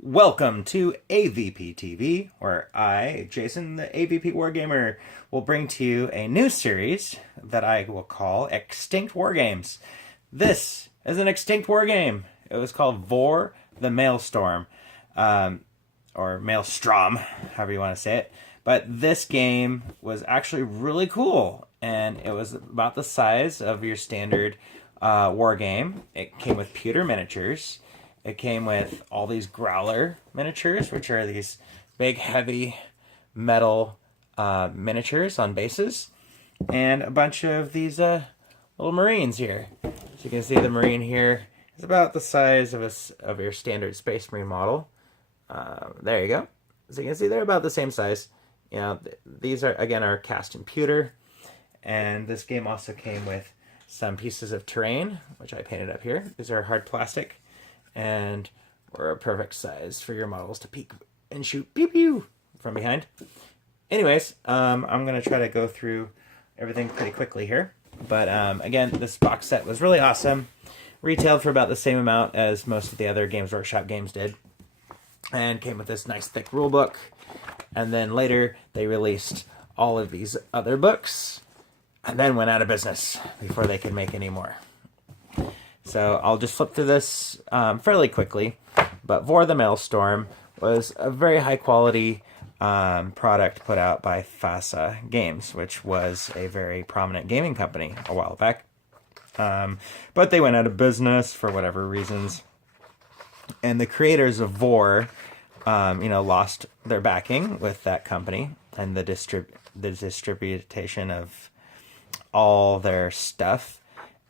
Welcome to AVP TV, where I, Jason, the AVP Wargamer, will bring to you a new series that I will call Extinct Wargames. This is an extinct wargame. It was called Vor the Maelstrom, or Maelstrom, however you want to say it. But this game was actually really cool, and it was about the size of your standard war game. It came with pewter miniatures. It came with all these growler miniatures, which are these big, heavy metal miniatures on bases, and a bunch of these little marines here. So you can see the marine here is about the size of your standard Space Marine model. There you go. So you can see they're about the same size. You know, these are again are cast in pewter, and this game also came with some pieces of terrain, which I painted up here. These are hard plastic, and were a perfect size for your models to peek and shoot pew pew from behind. Anyways, I'm going to try to go through everything pretty quickly here. But again, this box set was really awesome. Retailed for about the same amount as most of the other Games Workshop games did. And came with this nice thick rule book. And then later, they released all of these other books. And then went out of business before they could make any more. So I'll just flip through this fairly quickly. But Vor the Maelstrom was a very high quality product put out by Fasa Games, which was a very prominent gaming company a while back. But they went out of business for whatever reasons. And the creators of Vor, lost their backing with that company and the distribution of all their stuff.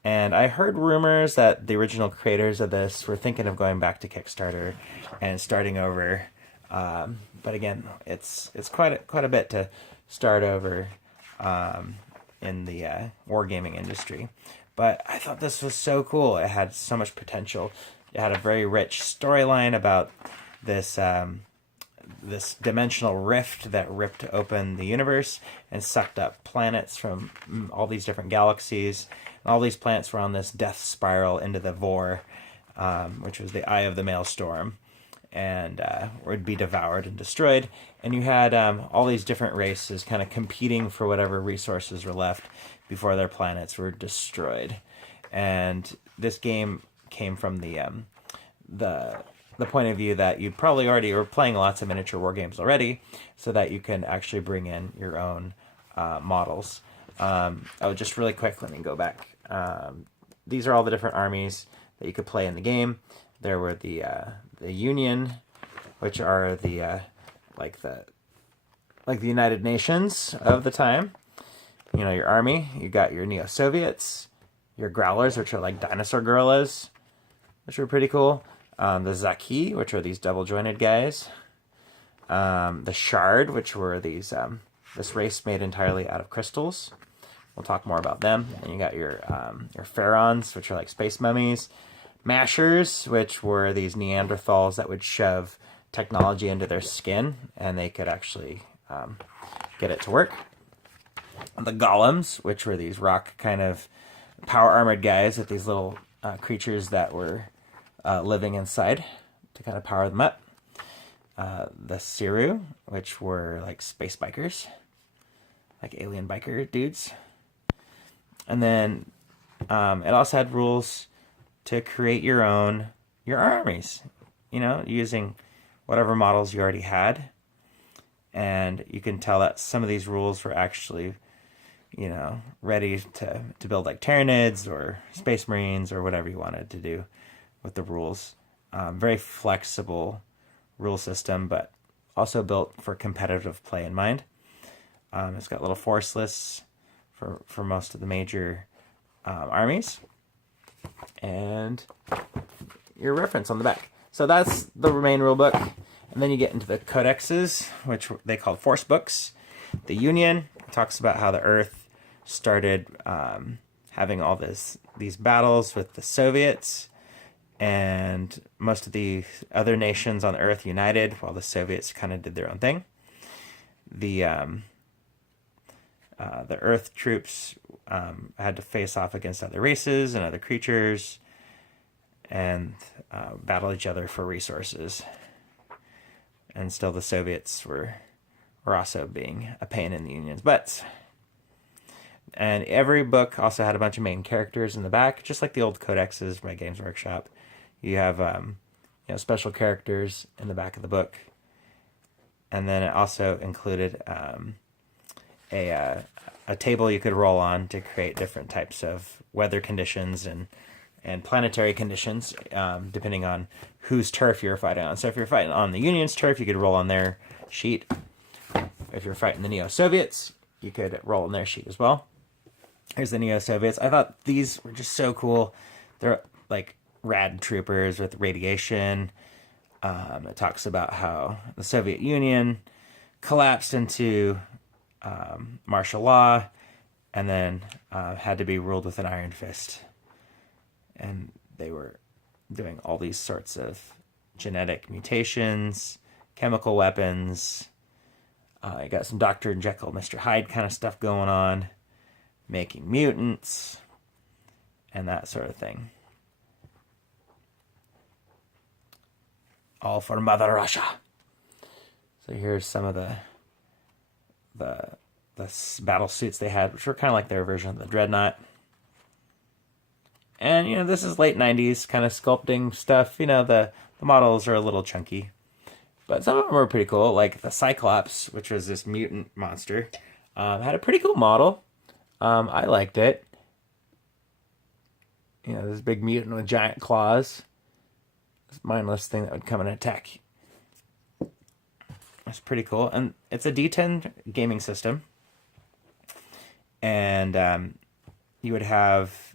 And I heard rumors that the original creators of this were thinking of going back to Kickstarter and starting over. But again, it's quite a bit to start over in the wargaming industry. But I thought this was so cool. It had so much potential. It had a very rich storyline about this this dimensional rift that ripped open the universe and sucked up planets from all these different galaxies. And all these planets were on this death spiral into the Vor, which was the eye of the Maelstrom, and would be devoured and destroyed. And you had all these different races kind of competing for whatever resources were left before their planets were destroyed. And this game came from the point of view that you probably already were playing lots of miniature war games already, so that you can actually bring in your own models. Just really quick, let me go back. These are all the different armies that you could play in the game. There were the Union, which are the United Nations of the time. You know, your army. You got your Neo-Soviets, your Growlers, which are like dinosaur gorillas, which were pretty cool. The Zaki, which are these double-jointed guys. The Shard, which were these this race made entirely out of crystals. We'll talk more about them. And you got your Pharaons, which are like space mummies. Mashers, which were these Neanderthals that would shove technology into their skin, and they could actually get it to work. The Golems, which were these rock kind of power-armored guys with these little creatures that were living inside to kind of power them up. The Siru, which were like space bikers, like alien biker dudes. And then it also had rules to create your armies, using whatever models you already had. And you can tell that some of these rules were actually, ready to build like Tyranids or Space Marines or whatever you wanted to do with the rules. Very flexible rule system, but also built for competitive play in mind. It's got little force lists for most of the major armies, and your reference on the back. So that's the main rule book, and then you get into the codexes, which they called force books. The Union talks about how the Earth started having all these battles with the Soviets, and most of the other nations on Earth united while the Soviets kind of did their own thing. The Earth troops had to face off against other races and other creatures and battle each other for resources. and still the Soviets were also being a pain in the Union's butts. And every book also had a bunch of main characters in the back, just like the old codexes by Games Workshop. You have special characters in the back of the book, and then it also included a table you could roll on to create different types of weather conditions and planetary conditions, depending on whose turf you're fighting on. So if you're fighting on the Union's turf, you could roll on their sheet. If you're fighting the Neo-Soviets, you could roll on their sheet as well. Here's the Neo-Soviets. I thought these were just so cool. They're like rad troopers with radiation. It talks about how the Soviet Union collapsed into martial law and then had to be ruled with an iron fist. And they were doing all these sorts of genetic mutations, chemical weapons. You got some Dr. Jekyll, Mr. Hyde kind of stuff going on, making mutants, and that sort of thing. All for Mother Russia. So here's some of the battle suits they had, which were kind of like their version of the Dreadnought. And, this is late 90s kind of sculpting stuff. The models are a little chunky. But some of them were pretty cool, like the Cyclops, which was this mutant monster. Had a pretty cool model. I liked it. This big mutant with giant claws. This mindless thing that would come and attack. That's pretty cool. And it's a D10 gaming system. And you would have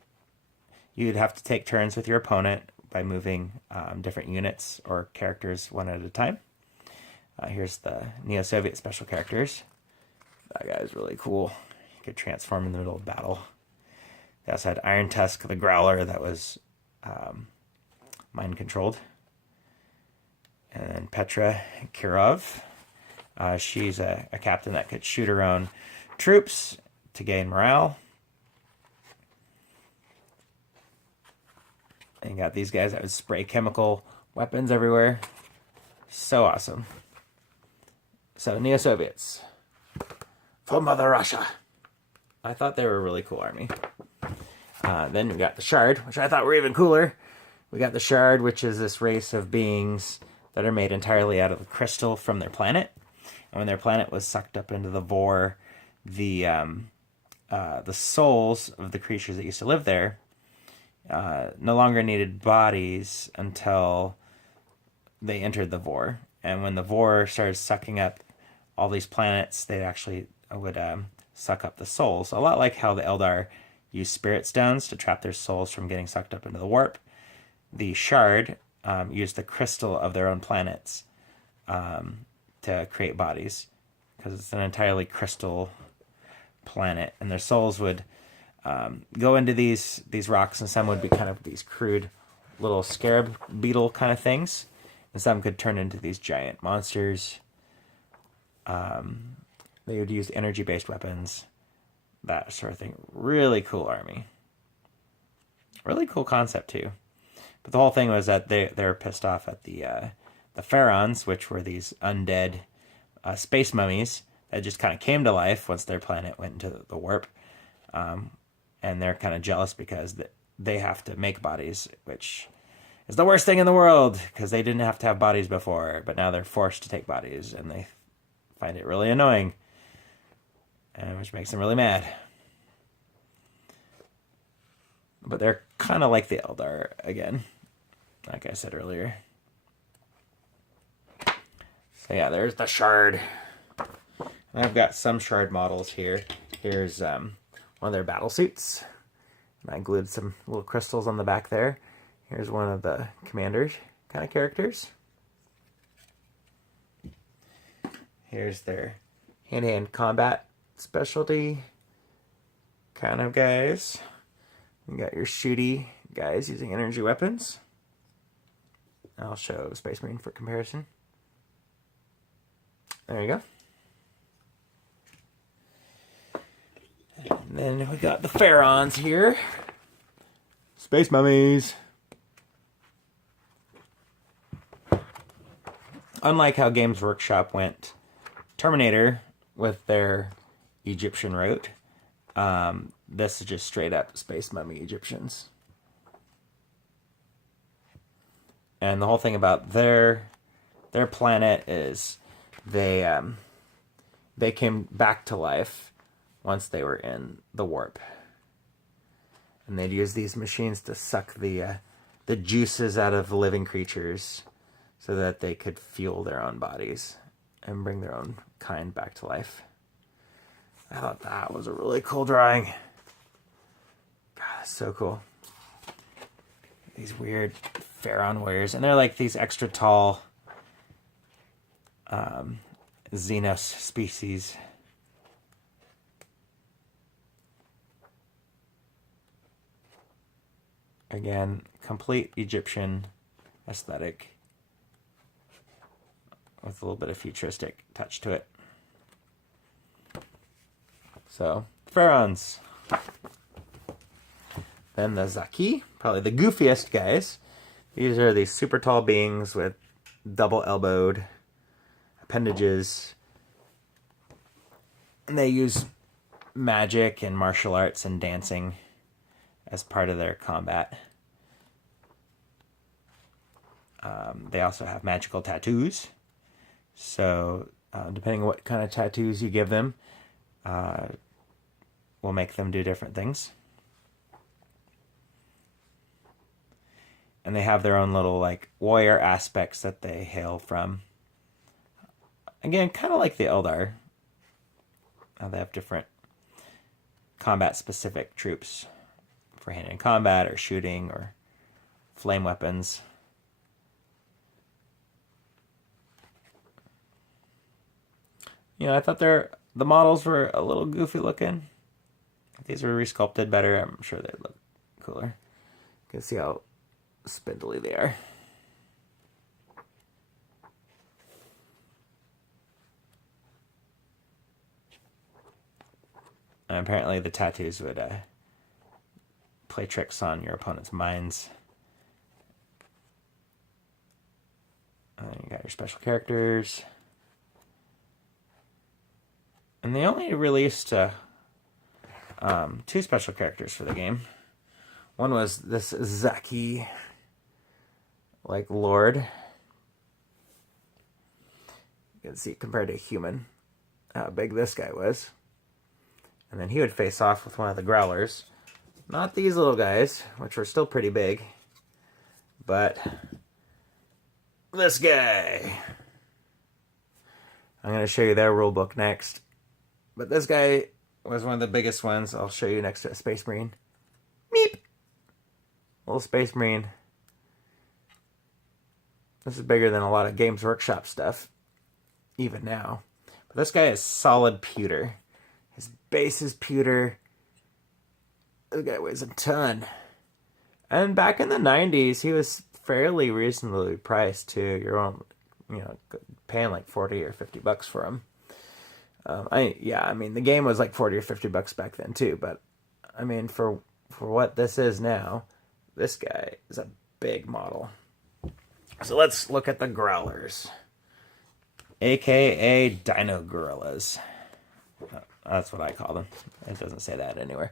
to take turns with your opponent by moving different units or characters one at a time. Here's the Neo-Soviet special characters. That guy's really cool. You could transform in the middle of battle. They also had Iron Tusk, the Growler, that was mind-controlled. And then Petra Kirov. She's a captain that could shoot her own troops to gain morale. And you got these guys that would spray chemical weapons everywhere. So awesome. So, Neo-Soviets. For Mother Russia. I thought they were a really cool army. Then we got the Shard, which I thought were even cooler. We got the Shard, which is this race of beings that are made entirely out of the crystal from their planet. And when their planet was sucked up into the Vor, the souls of the creatures that used to live there no longer needed bodies until they entered the Vor. And when the Vor started sucking up all these planets, they actually would suck up the souls. A lot like how the Eldar use spirit stones to trap their souls from getting sucked up into the warp. The Shard used the crystal of their own planets to create bodies, because it's an entirely crystal planet, and their souls would go into these rocks, and some would be kind of these crude little scarab beetle kind of things, and some could turn into these giant monsters. They would use energy-based weapons, that sort of thing. Really cool army. Really cool concept, too. But the whole thing was that they were pissed off at the Pharaons, which were these undead space mummies that just kind of came to life once their planet went into the warp. And they're kind of jealous because they have to make bodies, which is the worst thing in the world, because they didn't have to have bodies before, but now they're forced to take bodies, and they find it really annoying, and which makes them really mad. But they're kind of like the Eldar again, like I said earlier. So yeah, there's the Shard. And I've got some Shard models here. Here's one of their battle suits. And I glued some little crystals on the back there. Here's one of the commanders kind of characters. Here's their hand-to-hand combat specialty kind of guys. You got your shooty guys using energy weapons. I'll show Space Marine for comparison. There you go. And then we got the Pharaons here. Space mummies. unlike how Games Workshop went Terminator with their Egyptian route, this is just straight up Space Mummy Egyptians. And the whole thing about their planet is they came back to life once they were in the warp. And they'd use these machines to suck the juices out of living creatures so that they could fuel their own bodies and bring their own kind back to life. I thought that was a really cool drawing. God, that's so cool. These weird Pharaon warriors. And they're like these extra tall Xenos species. Again, complete Egyptian aesthetic with a little bit of futuristic touch to it. So, Pharaons. Then the Zaki, probably the goofiest guys. These are these super tall beings with double-elbowed appendages. And they use magic and martial arts and dancing as part of their combat. They also have magical tattoos. So, depending on what kind of tattoos you give them, will make them do different things. And they have their own little like warrior aspects that they hail from. Again, kind of like the Eldar. They have different combat-specific troops for hand-in combat or shooting or flame weapons. You know, I thought the models were a little goofy looking. If these were resculpted better, I'm sure they'd look cooler. You can see how spindly they are. And apparently the tattoos would play tricks on your opponent's minds. And you got your special characters. And they only released 2 special characters for the game. One was this Zaki, like Lord. You can see compared to a human how big this guy was. And then he would face off with one of the Growlers. Not these little guys, which were still pretty big, but this guy. I'm going to show you their rulebook next. But this guy was one of the biggest ones. I'll show you next to a Space Marine. Meep! Little Space Marine. This is bigger than a lot of Games Workshop stuff, even now. But this guy is solid pewter. His base is pewter. This guy weighs a ton. And back in the 90s, he was fairly reasonably priced too. Your own, paying like 40 or 50 bucks for him. I mean, the game was like 40 or 50 bucks back then too. But I mean, for what this is now, this guy is a big model. So let's look at the Growlers, aka Dino Guerrillas. That's what I call them. It doesn't say that anywhere.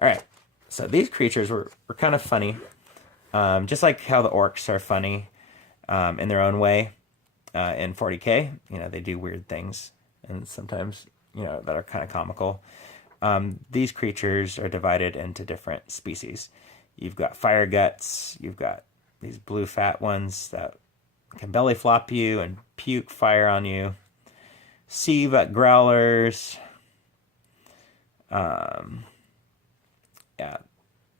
All right. So these creatures were kind of funny. Just like how the orcs are funny in their own way in 40K. They do weird things. And sometimes, that are kind of comical. These creatures are divided into different species. You've got fire guts. You've got these blue fat ones that can belly flop you and puke fire on you. Sieve Growlers.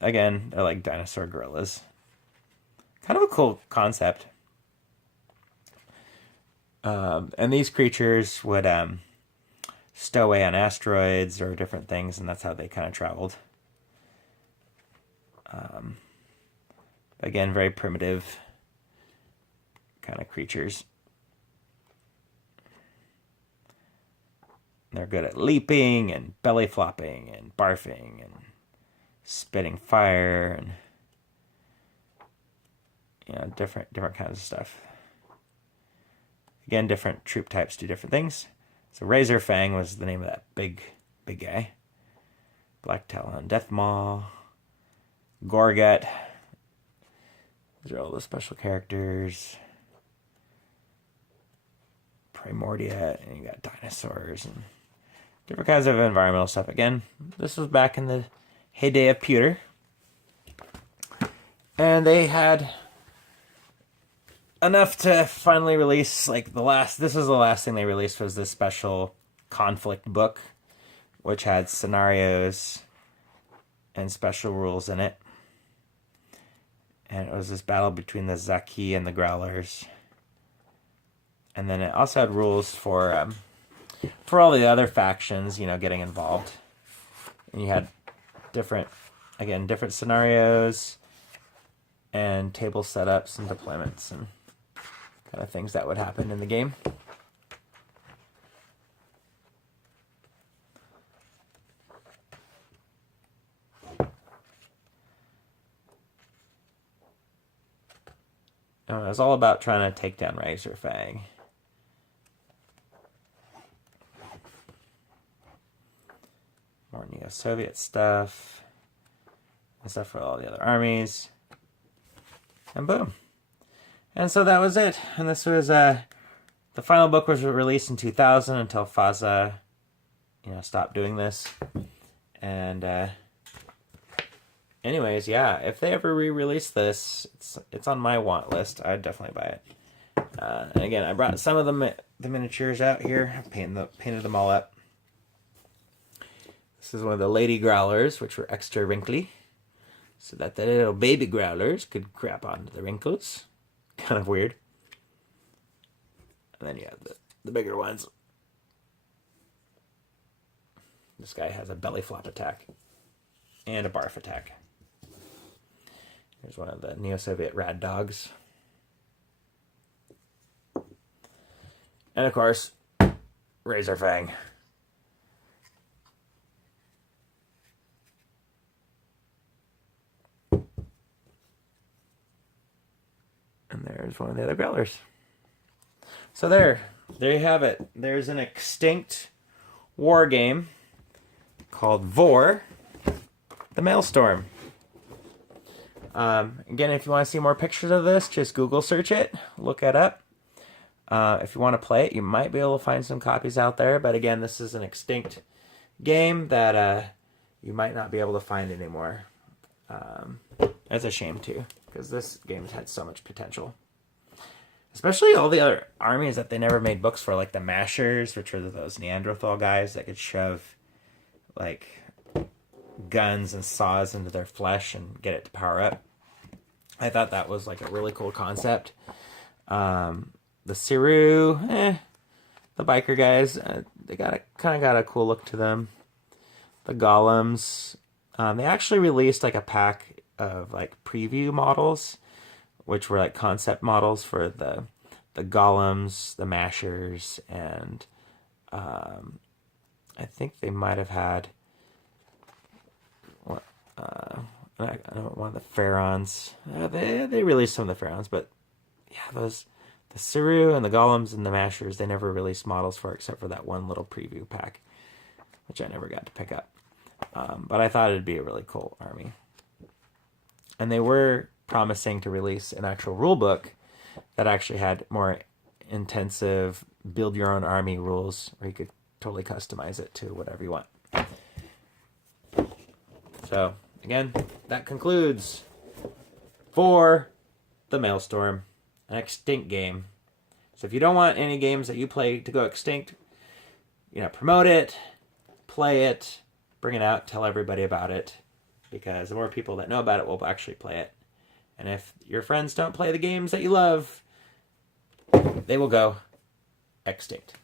Again, they're like dinosaur gorillas. Kind of a cool concept. And these creatures would stow away on asteroids or different things, and that's how they kind of traveled. Again, very primitive kind of creatures. They're good at leaping and belly flopping and barfing and spitting fire and different kinds of stuff. Again, different troop types do different things. So Razor Fang was the name of that big guy. Black Talon, Death Maw, Gorget. These are all the special characters. Primordia, and you got dinosaurs and different kinds of environmental stuff. Again, this was back in the heyday of pewter. And they had enough to finally release, like, this was the last thing they released, was this special conflict book, which had scenarios and special rules in it. And it was this battle between the Zaki and the Growlers. And then it also had rules for all the other factions, getting involved. And you had different scenarios and table setups and deployments and kind of things that would happen in the game. It was all about trying to take down Razor Fang. More Neo-Soviet stuff. And stuff for all the other armies. And boom. And so that was it. And this was, the final book was released in 2000 until Fasa, stopped doing this. And, anyways, yeah, if they ever re-release this, it's on my want list. I'd definitely buy it. And again, I brought some of the miniatures out here. I painted them all up. This is one of the lady growlers, which were extra wrinkly, so that the little baby growlers could grab onto the wrinkles. Kind of weird. And then you have the bigger ones. This guy has a belly flop attack and a barf attack. Here's one of the Neo-Soviet rad dogs. And of course, Razor Fang. And there's one of the other growlers. So there you have it. There's an extinct war game called Vor, the Maelstrom. Again, if you want to see more pictures of this, just Google search it, look it up. If you want to play it, you might be able to find some copies out there. But again, this is an extinct game that you might not be able to find anymore. That's a shame too, because this game's had so much potential. Especially all the other armies that they never made books for, like the Mashers, which are those Neanderthal guys that could shove like guns and saws into their flesh and get it to power up. I thought that was like a really cool concept. The Siru, the biker guys, they kind of got a cool look to them. The Golems, they actually released like a pack of like preview models, which were like concept models for the Golems, the Mashers, and I think they might have had one of the Pharaons. They released some of the Pharaons, but yeah, the Siru and the Golems and the Mashers, they never released models for, except for that one little preview pack, which I never got to pick up. But I thought it'd be a really cool army. And they were promising to release an actual rule book that actually had more intensive build your own army rules, where you could totally customize it to whatever you want. So again, that concludes for the Maelstrom, an extinct game. So if you don't want any games that you play to go extinct, promote it, play it, bring it out, tell everybody about it, because the more people that know about it will actually play it. And if your friends don't play the games that you love, they will go extinct.